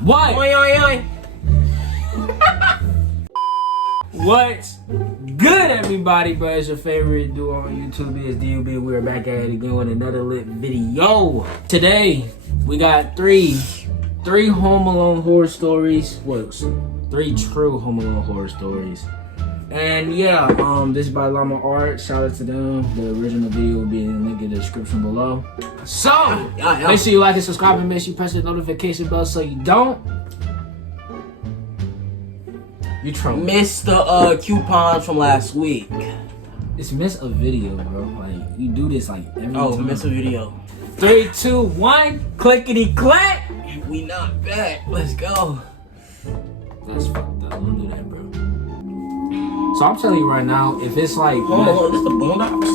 What? Oi, oi, oi. What's good, everybody? But it's your favorite duo on YouTube is DUB. We're back at it again with another lit video. Today we got three Home Alone horror stories. What? 3 true Home Alone horror stories. And yeah, this is by Llama Art. Shout out to them. The original video will be in the link in the description below. So make sure you like and subscribe and make sure you press the notification bell so you don't. You trolling. Missed the coupons from last week. It's miss a video, bro. Like you do this like every time. Oh, miss a video. 3, 2, 1, clickety clack. We not back. Let's go. That's fucked up. Don't do that, bro. So I'm telling you right now, if it's like Hold on, this the Boondocks?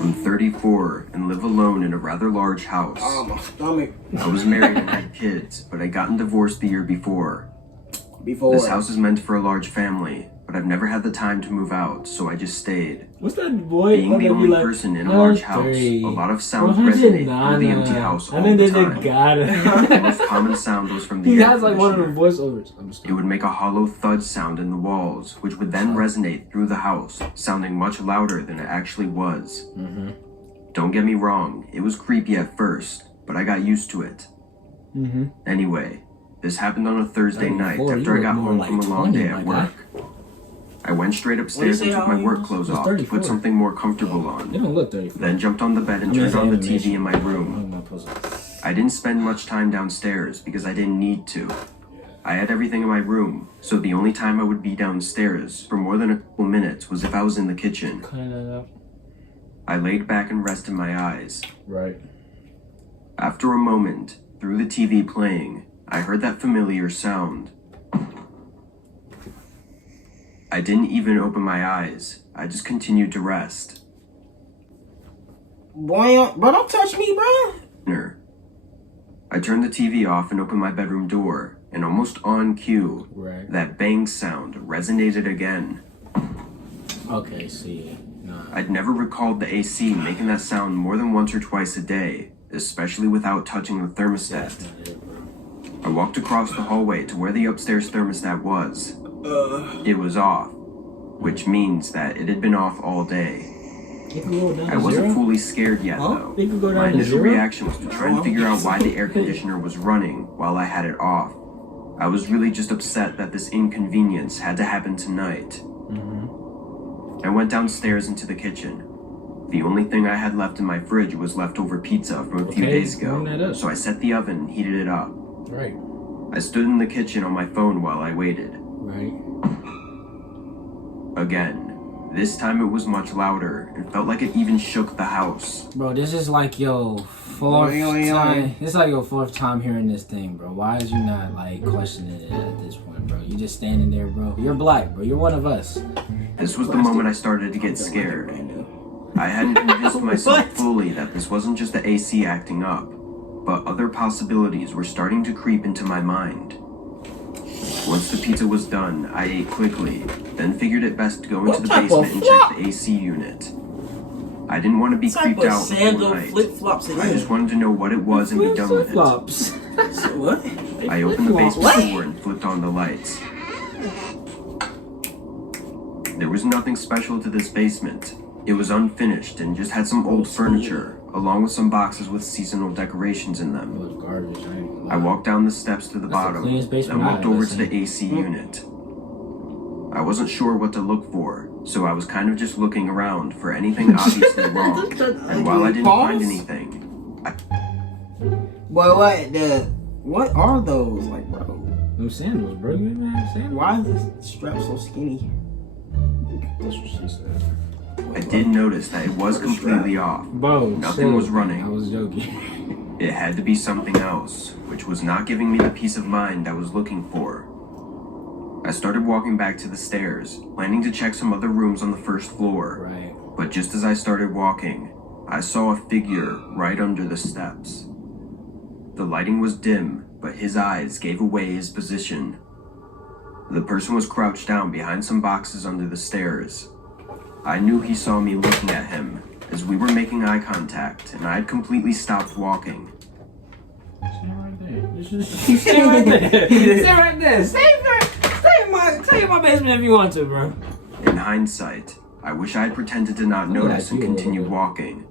I'm 34 and live alone in a rather large house. Oh, my stomach. I was married and had kids, but I gotten divorced the year before. This house is meant for a large family, but I've never had the time to move out, so I just stayed. What's that boy? Being the only person in a large house, a lot of sounds resonate through the empty house all the time. The most common sound was from the He air has like one of the conditioner. voiceovers. It would make a hollow thud sound in the walls, which would then resonate through the house, sounding much louder than it actually was. Don't get me wrong, it was creepy at first, but I got used to it. Anyway, this happened on a Thursday night after I got home from a long day at work. I went straight upstairs and took my work clothes off to put something more comfortable on. They don't look 34. Then jumped on the bed and turned on the TV in my room. I didn't spend much time downstairs because I didn't need to. I had everything in my room, so the only time I would be downstairs for more than a couple minutes was if I was in the kitchen. I laid back and rested my eyes. Right. After a moment, through the TV playing, I heard that familiar sound. I didn't even open my eyes. I just continued to rest. Boy, bro, don't touch me, bro. I turned the TV off and opened my bedroom door, and almost on cue, that bang sound resonated again. Okay, see. I'd never recalled the AC making that sound more than once or twice a day, especially without touching the thermostat. I walked across the hallway to where the upstairs thermostat was. It was off, which means that it had been off all day. I wasn't fully scared yet, though. My initial reaction was to try and figure out why the air conditioner was running while I had it off. I was really just upset that this inconvenience had to happen tonight. I went downstairs into the kitchen. The only thing I had left in my fridge was leftover pizza from a few days ago, so I set the oven and heated it up. I stood in the kitchen on my phone while I waited. Again. This time it was much louder and felt like it even shook the house. Bro, this is like your fourth time. It's like your 4th time hearing this thing, bro. Why is you not like questioning it at this point, bro? You just standing there, bro. You're black, bro. You're one of us. This was the moment I started to get scared. I hadn't convinced myself fully that this wasn't just the AC acting up, but other possibilities were starting to creep into my mind. Once the pizza was done, I ate quickly, then figured it best to go into the basement and check the AC unit. I didn't want to be creeped out before night. I just wanted to know what it was and be done with it. What? I opened the basement door and flipped on the lights. There was nothing special to this basement. It was unfinished and just had some old furniture, along with some boxes with seasonal decorations in them. I walked down the steps to the bottom, then walked over to the AC unit. I wasn't sure what to look for, so I was kind of just looking around for anything obviously wrong. And while I didn't find anything, What are those, like, bro? Them sandals, bro. You even have sandals? Why is this strap so skinny? That's what she said. I did notice that it was completely off. Bro, nothing was running. I was joking. It had to be something else, which was not giving me the peace of mind I was looking for. I started walking back to the stairs, planning to check some other rooms on the first floor. But just as I started walking, I saw a figure right under the steps. The lighting was dim, but his eyes gave away his position. The person was crouched down behind some boxes under the stairs. I knew he saw me looking at him, as we were making eye contact and I had completely stopped walking. Stay right there. Stay right there. Stay right there. Stay in my basement if you want to, bro. In hindsight, I wish I had pretended to not notice and continued walking.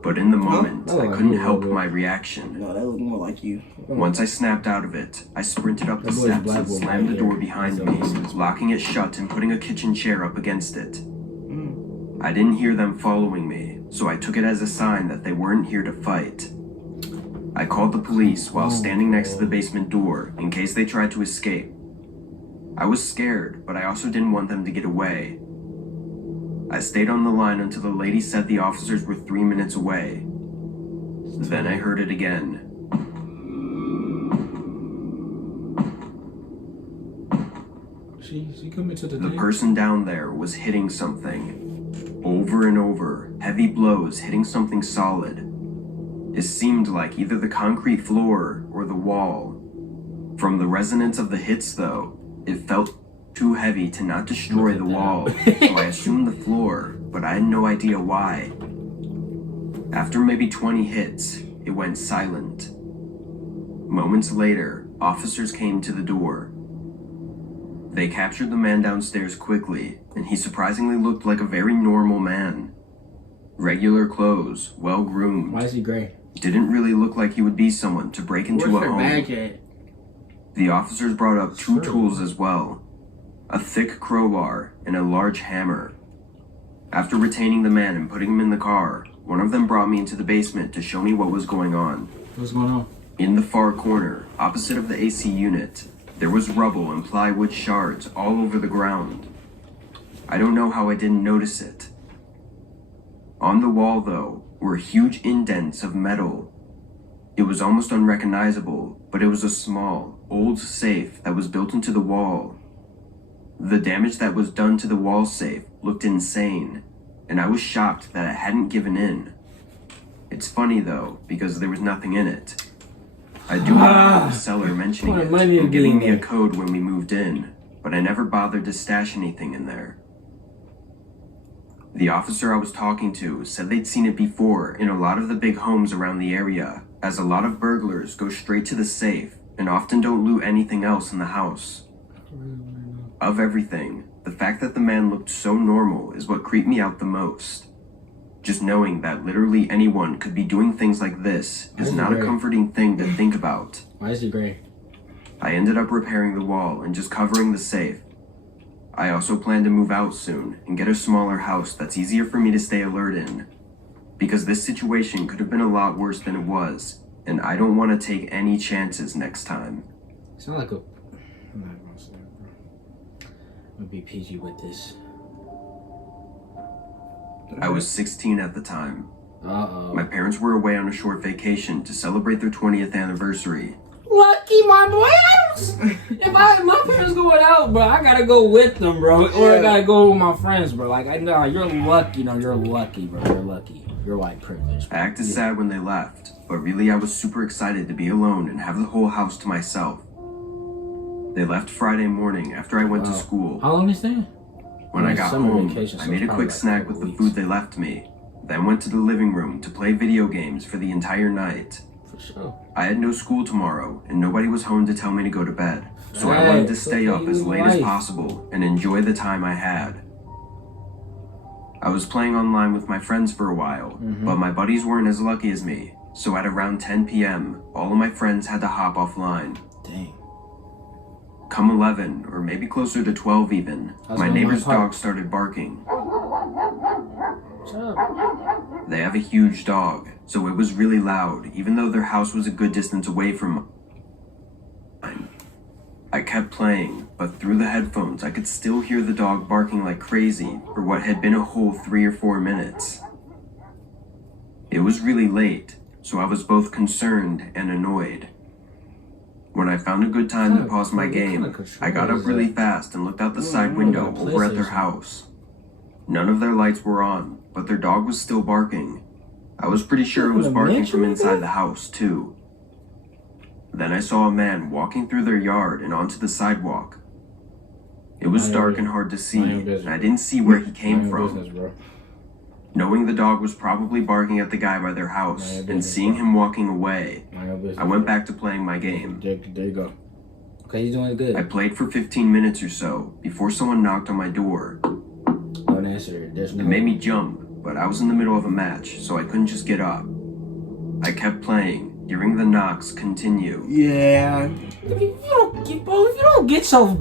But in the moment, I couldn't help my reaction. No, that looked more like you. Once I snapped out of it, I sprinted up the steps and slammed the door behind me, locking it shut and putting a kitchen chair up against it. I didn't hear them following me, so I took it as a sign that they weren't here to fight. I called the police while standing next to the basement door in case they tried to escape. I was scared, but I also didn't want them to get away. I stayed on the line until the lady said the officers were 3 minutes away. Then I heard it again. She coming to The person down there was hitting something. Over and over, heavy blows hitting something solid. It seemed like either the concrete floor or the wall. From the resonance of the hits, though, it felt too heavy to not destroy the wall, so I assumed the floor, but I had no idea why. After maybe 20 hits, it went silent. Moments later, officers came to the door. They captured the man downstairs quickly, and he surprisingly looked like a very normal man. Regular clothes, well-groomed. Why is he gray? Didn't really look like he would be someone to break into a home. The officers brought up two tools as well. A thick crowbar and a large hammer. After retaining the man and putting him in the car, one of them brought me into the basement to show me what was going on. What's going on? In the far corner, opposite of the AC unit, there was rubble and plywood shards all over the ground. I don't know how I didn't notice it. On the wall, though, were huge indents of metal. It was almost unrecognizable, but it was a small, old safe that was built into the wall. The damage that was done to the wall safe looked insane, and I was shocked that it hadn't given in. It's funny though, because there was nothing in it. I do remember the seller mentioning it and giving me a code when we moved in, but I never bothered to stash anything in there. The officer I was talking to said they'd seen it before in a lot of the big homes around the area, as a lot of burglars go straight to the safe and often don't loot anything else in the house. Of everything, the fact that the man looked so normal is what creeped me out the most. Just knowing that literally anyone could be doing things like this is not a comforting thing to think about. Why is he gray? I ended up repairing the wall and just covering the safe. I also plan to move out soon and get a smaller house that's easier for me to stay alert in. Because this situation could have been a lot worse than it was, and I don't want to take any chances next time. It's not like a... I'm not gonna say it, bro. I'm gonna be PG with this. I was 16 at the time. Uh-oh. My parents were away on a short vacation to celebrate their 20th anniversary. Lucky, my boy. If my parents going out, bro, I gotta go with them, bro. Or I gotta go with my friends, bro. Like, I know you're lucky. You're lucky, bro. You're lucky. You're white privilege. I acted sad when they left, but really I was super excited to be alone and have the whole house to myself. They left Friday morning after I went to school. How long they staying? When I got home, I made a quick snack with the food they left me, then went to the living room to play video games for the entire night. For sure. I had no school tomorrow, and nobody was home to tell me to go to bed, so I wanted to stay up as late as possible and enjoy the time I had. I was playing online with my friends for a while, but my buddies weren't as lucky as me, so at around 10 p.m., all of my friends had to hop offline. Dang. Come 11, or maybe closer to 12 even, my neighbor's dog started barking. Shut up. They have a huge dog, so it was really loud, even though their house was a good distance away from mine. I kept playing, but through the headphones I could still hear the dog barking like crazy for what had been a whole 3 or 4 minutes. It was really late, so I was both concerned and annoyed. When I found a good time to pause my game, I got up really fast and looked out the side window over at their house. None of their lights were on, but their dog was still barking. I was pretty sure it was barking from inside the house, too. Then I saw a man walking through their yard and onto the sidewalk. It was dark and hard to see, and I didn't see where he came from. Knowing the dog was probably barking at the guy by their house and seeing him walking away, I went back to playing my game. There you go. Okay, he's doing good. I played for 15 minutes or so before someone knocked on my door. Don't answer. There's no. It made me jump, but I was in the middle of a match, so I couldn't just get up. I kept playing, hearing the knocks continue. Yeah. If you don't get so,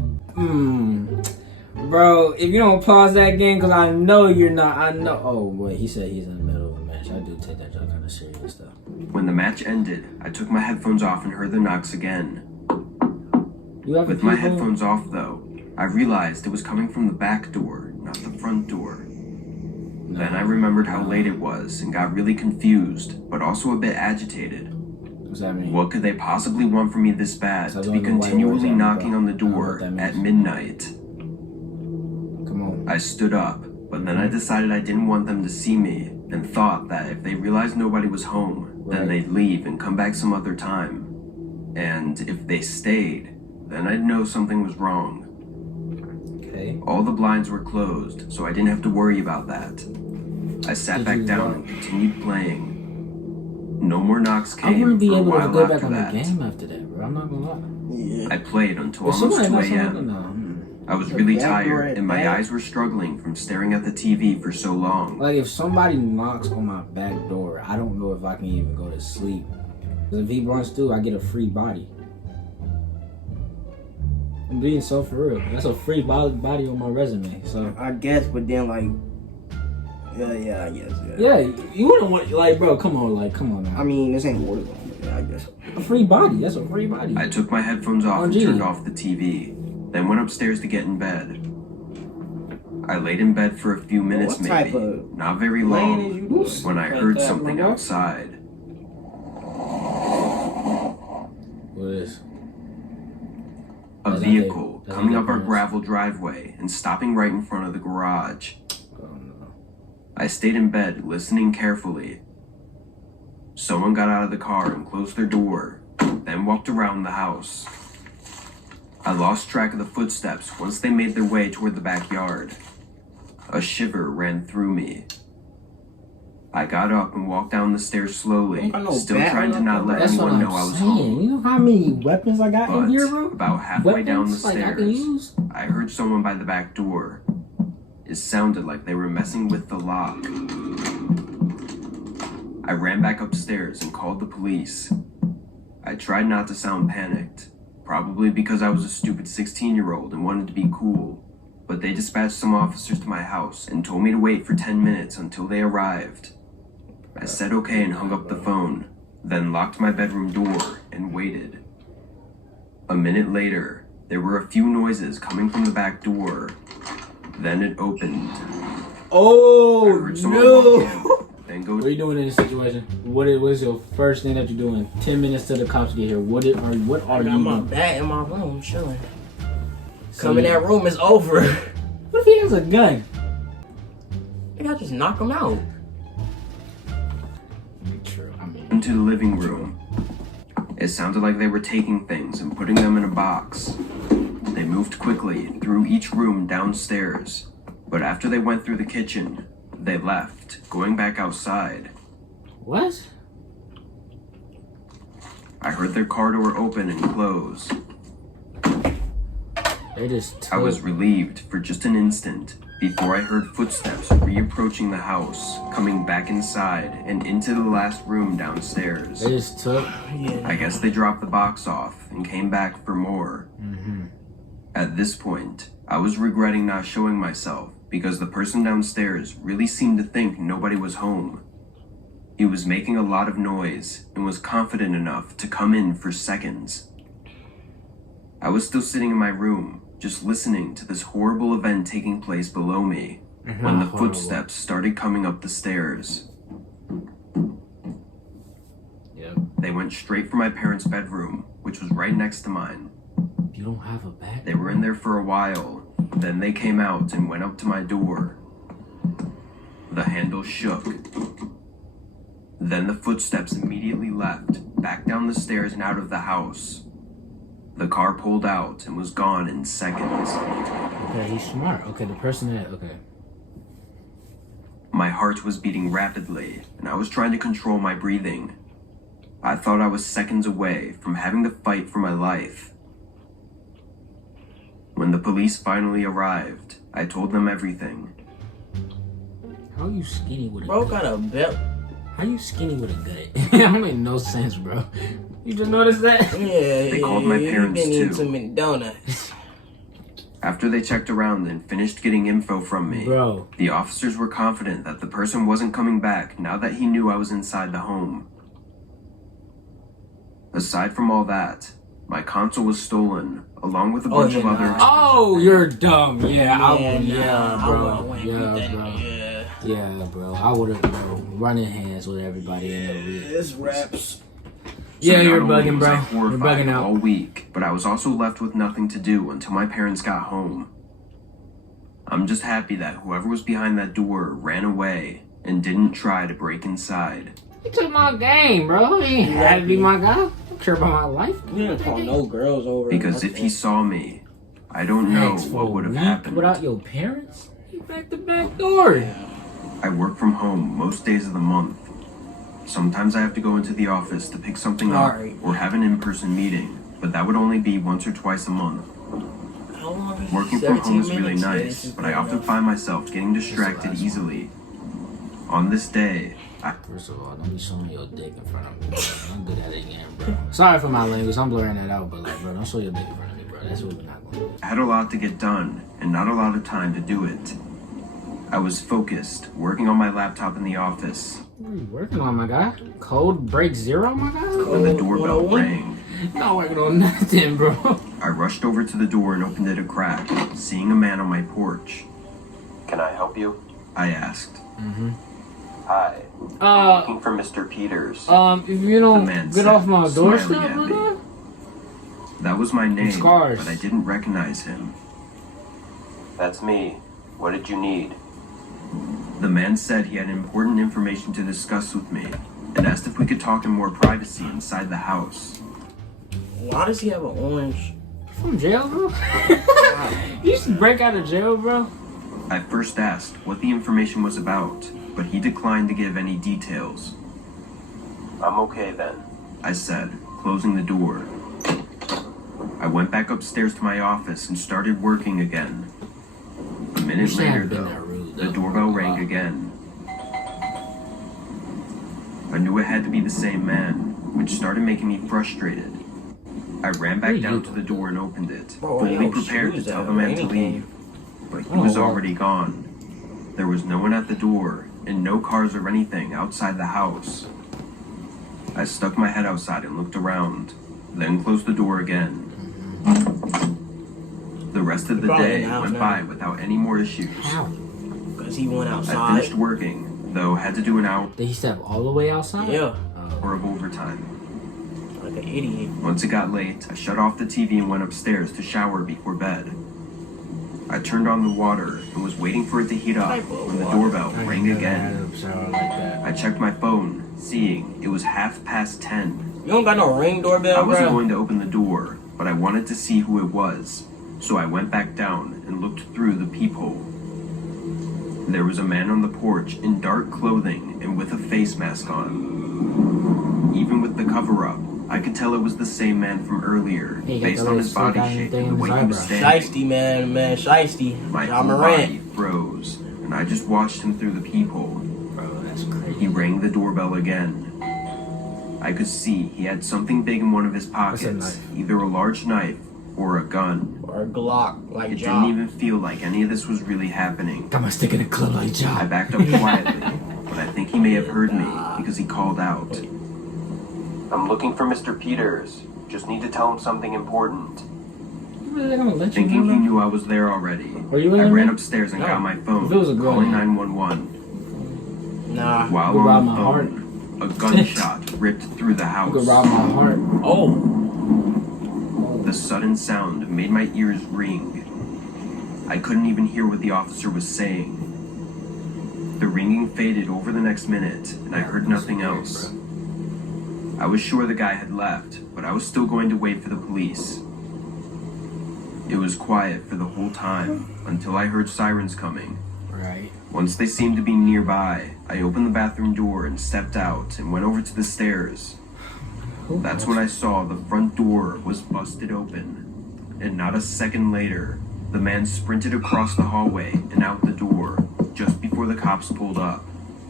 bro, if you don't pause that game, because I know you're not. I know. Oh wait, he said he's in the middle of a match. I do take that joke kind of serious though. When the match ended, I took my headphones off and heard the knocks again. With my headphones off, though, I realized it was coming from the back door, not the front door. Then I remembered how late it was and got really confused, but also a bit agitated. What does that mean? What could they possibly want from me this bad to be continually knocking on the door at midnight? Come on. I stood up, but then I decided I didn't want them to see me and thought that if they realized nobody was home, then they'd leave and come back some other time. And if they stayed, then I'd know something was wrong. Okay. All the blinds were closed, so I didn't have to worry about that. I sat back down and continued playing. No more knocks I came wouldn't be for a able to while go back after on that. the game after that, bro. I'm not gonna lie. Yeah. I played until If almost somebody 2 knocks on a.m. the- I was really tired, and my eyes were struggling from staring at the TV for so long. Like, if somebody knocks on my back door, I don't know if I can even go to sleep. Because if he runs through, I get a free body. I'm being so for real. That's a free body on my resume. So I guess, but then like, yeah, I guess. yeah, you wouldn't want like, bro. Come on now. I mean, this ain't water zone, but yeah, I guess. A free body. That's a free body. I took my headphones off and OG. turned off the TV, then went upstairs to get in bed. I laid in bed for a few minutes, What type maybe, of not very laying is long, you doing? when I Like heard that, something bro? outside. What is? A That's vehicle not coming their up our parents. gravel driveway and stopping right in front of the garage. Oh no. I stayed in bed, listening carefully. Someone got out of the car and closed their door, then walked around the house. I lost track of the footsteps once they made their way toward the backyard. A shiver ran through me. I got up and walked down the stairs slowly, Ain't got no still bat trying to on not let That's what anyone I'm know I was saying. home. You know how many weapons I got But in here, bro? about halfway down the Weapons, like, I can stairs, use? I heard someone by the back door. It sounded like they were messing with the lock. I ran back upstairs and called the police. I tried not to sound panicked, probably because I was a stupid 16-year-old and wanted to be cool, but they dispatched some officers to my house and told me to wait for 10 minutes until they arrived. I said okay and hung up the phone, then locked my bedroom door and waited. A minute later, there were a few noises coming from the back door. Then it opened. I Oh heard someone walk no! in, then go. What are you doing in this situation? What is your first thing that you're doing? 10 minutes till the cops get here. What are I you got my doing? bat in my room, chilling. So Come in that room, it's over. What if he has a gun? Maybe I just knock him out. True. I mean, Into the living room. It sounded like they were taking things and putting them in a box. They moved quickly through each room downstairs, but after they went through the kitchen, they left, going back outside. what? I heard their car door open and close. They just I was took- relieved for just an instant before I heard footsteps reapproaching the house, coming back inside and into the last room downstairs. They just took. I guess they dropped the box off and came back for more. Mm-hmm. At this point, I was regretting not showing myself because the person downstairs really seemed to think nobody was home. He was making a lot of noise and was confident enough to come in for seconds. I was still sitting in my room, just listening to this horrible event taking place below me, when the Horrible. footsteps started coming up the stairs. Yep. They went straight for my parents' bedroom, which was right next to mine. You don't have a back. They were in there for a while, then they came out and went up to my door. The handle shook. Then the footsteps immediately left, back down the stairs and out of the house. The car pulled out and was gone in seconds. Okay, he's smart. Okay, the person that. Okay. My heart was beating rapidly, and I was trying to control my breathing. I thought I was seconds away from having to fight for my life. When the police finally arrived, I told them everything. How you skinny with a Bro gut? got a belt. How you skinny with a gut? That don't make no sense, bro. You just noticed that? Yeah, They called my parents, been eating too. too many donuts. After they checked around and finished getting info from me, Bro. the officers were confident that the person wasn't coming back now that he knew I was inside the home. Aside from all that, my console was stolen, along with a bunch of other... Oh, you're dumb. Yeah, Yeah, bro. Yeah, bro. I would have, bro, running hands with everybody in the room. This raps. Yeah, So you're not only bugging, was I bro. You're horrified bugging all out. week, but I was also left with nothing to do until my parents got home. I'm just happy that whoever was behind that door ran away and didn't try to break inside. He took my game, bro. He ain't had to be my guy. I don't care about my life. You didn't call no girls over. Because if he saw me, I don't know Thanks for what would have a week happened. without your parents? You back to back door. I work from home most days of the month. Sometimes I have to go into the office to pick something up Alright. or have an in-person meeting, but that would only be once or twice a month. How long is it? Working from home is 17 really minutes? Yeah, nice, this is but I good often enough. find myself getting distracted easily. On this day, First of all, don't be showing your dick in front of me, bro. Don't do that again, bro. Sorry for my language. I'm blurring that out, but like, bro, don't show your dick in front of me, bro. That's what we're not going to do. I had a lot to get done and not a lot of time to do it. I was focused, working on my laptop in the office, What are you working on, my guy? Code break 0, my guy? when the doorbell 101? rang. Not working on nothing, bro. I rushed over to the door and opened it a crack, seeing a man on my porch. "Can I help you?" I asked. Mm-hmm. "Hi, I'm Uh, looking for Mr. Peters." if you don't The man get said, off my smiling doorstep, at me. brother. That was my name, scars. but I didn't recognize him. "That's me. What did you need?" The man said he had important information to discuss with me and asked if we could talk in more privacy inside the house. Why does he have an orange? From jail, bro? You used to break out of jail, bro? I first asked what the information was about, but he declined to give any details. "I'm okay then," I said, closing the door. I went back upstairs to my office and started working again. A minute shouldn't later, have been though, that rude, the though. doorbell rang again. I knew it had to be the same man, which started making me frustrated. I ran back down to the door and opened it, Bro, fully yo, prepared to shoes tell out, the man to anything. leave. But he Oh, was wow. already gone. There was no one at the door, and no cars or anything outside the house. I stuck my head outside and looked around, then closed the door again. The rest of the Probably in day the house went now. by without any more issues. How? Because he went I outside. finished working, though had to do an hour They used to have all the way outside? Yeah, Oh. of overtime. like an idiot. Once it got late, I shut off the TV and went upstairs to shower before bed. I turned on the water and was waiting for it to heat up when the doorbell I ain't rang never again. had a shower like that. I checked my phone, seeing it was 10:30. You don't got no ring I doorbell, wasn't bro? going to open the door, but I wanted to see who it was, so I went back down and looked through the peephole. There was a man on the porch in dark clothing and with a face mask on. Even with the cover-up, I could tell it was the same man from earlier, He got based the on little his body slick shape thing and the in way his he was eyebrow. standing. Shiesty, man, shiesty. My John whole Morant. body froze, and I just watched him through the peephole. Bro, that's crazy. He rang the doorbell again. I could see he had something big in one of his What's a pockets, knife? either a large knife or a gun. Or a Glock, like It John. didn't even feel like any of this was really happening. Got my stick in a club like I John. backed up quietly, but I think he may have heard me because he called out. "I'm looking for Mr. Peters. Just need to tell him something important." You really gonna let you Thinking know he that? knew I was there already, Are you I letting ran me? upstairs and No. got my phone, If it was a girl, calling yeah. 911. Nah. While You could rob on the my heart. phone, a gunshot ripped through the You could house. rob my heart. Oh. The sudden sound made my ears ring. I couldn't even hear what the officer was saying. The ringing faded over the next minute, and I heard nothing else. I was sure the guy had left, but I was still going to wait for the police. It was quiet for the whole time, until I heard sirens coming. Right. Once they seemed to be nearby, I opened the bathroom door and stepped out and went over to the stairs. That's when I saw the front door was busted open. And not a second later, the man sprinted across the hallway and out the door just before the cops pulled up.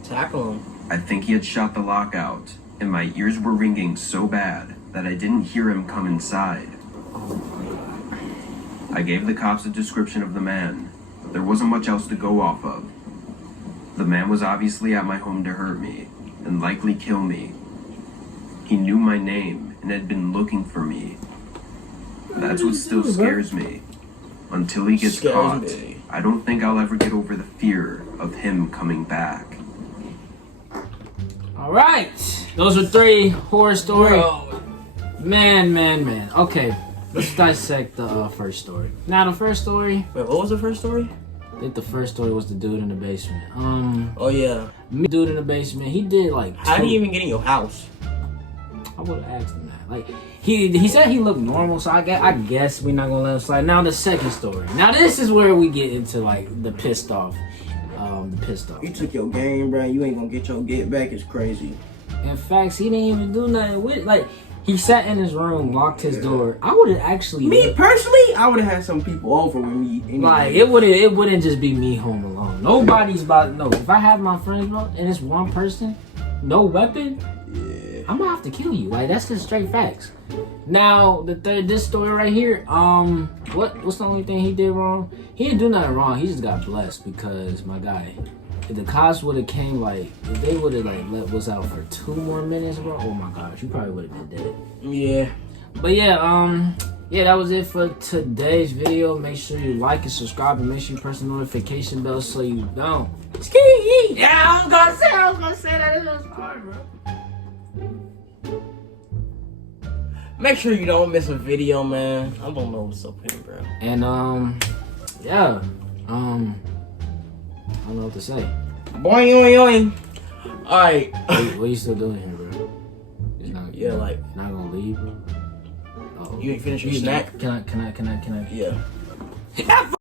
Tackle him. I think he had shot the lock out, and my ears were ringing so bad that I didn't hear him come inside. I gave the cops a description of the man. There wasn't much else to go off of. The man was obviously at my home to hurt me, and likely kill me. He knew my name and had been looking for me. That's what still scares me. Until he gets caught, I don't think I'll ever get over the fear of him coming back. All right, those are 3 horror stories. Man. Okay, let's dissect the first story. Now, the first story. Wait, what was the first story? I think the first story was the dude in the basement. Oh yeah. Dude in the basement. He did like. How do you even get in your house? I would have asked him that. Like he said he looked normal, so I guess we're not gonna let him slide. Now the second story. Now this is where we get into like the pissed off. You took your game, bro. You ain't gonna get your get back. It's crazy. In fact, he didn't even do nothing with it. Like he sat in his room, locked his door. I would have actually. Me personally, I would have had some people over with me. Anyway. Like it wouldn't just be me home alone. Nobody's about no. If I have my friends and it's one person, no weapon. I'm gonna have to kill you. Like that's just straight facts. Now this story right here. What's the only thing he did wrong? He didn't do nothing wrong. He just got blessed because my guy. If the cops would have came, like if they would have like let us out for 2 more minutes, bro. Oh my gosh, you probably would have been dead. Yeah. But yeah, that was it for today's video. Make sure you like and subscribe and make sure you press the notification bell so you don't. Yeah, I was gonna say that. It was hard, bro. Make sure you don't miss a video, man. I don't know what's up here, bro. And yeah, I don't know what to say. Boing, oing, oing. All right. What are you still doing here, bro? It's not. Yeah, like not gonna leave, bro. Oh, you ain't finished your snack. Can I? Yeah.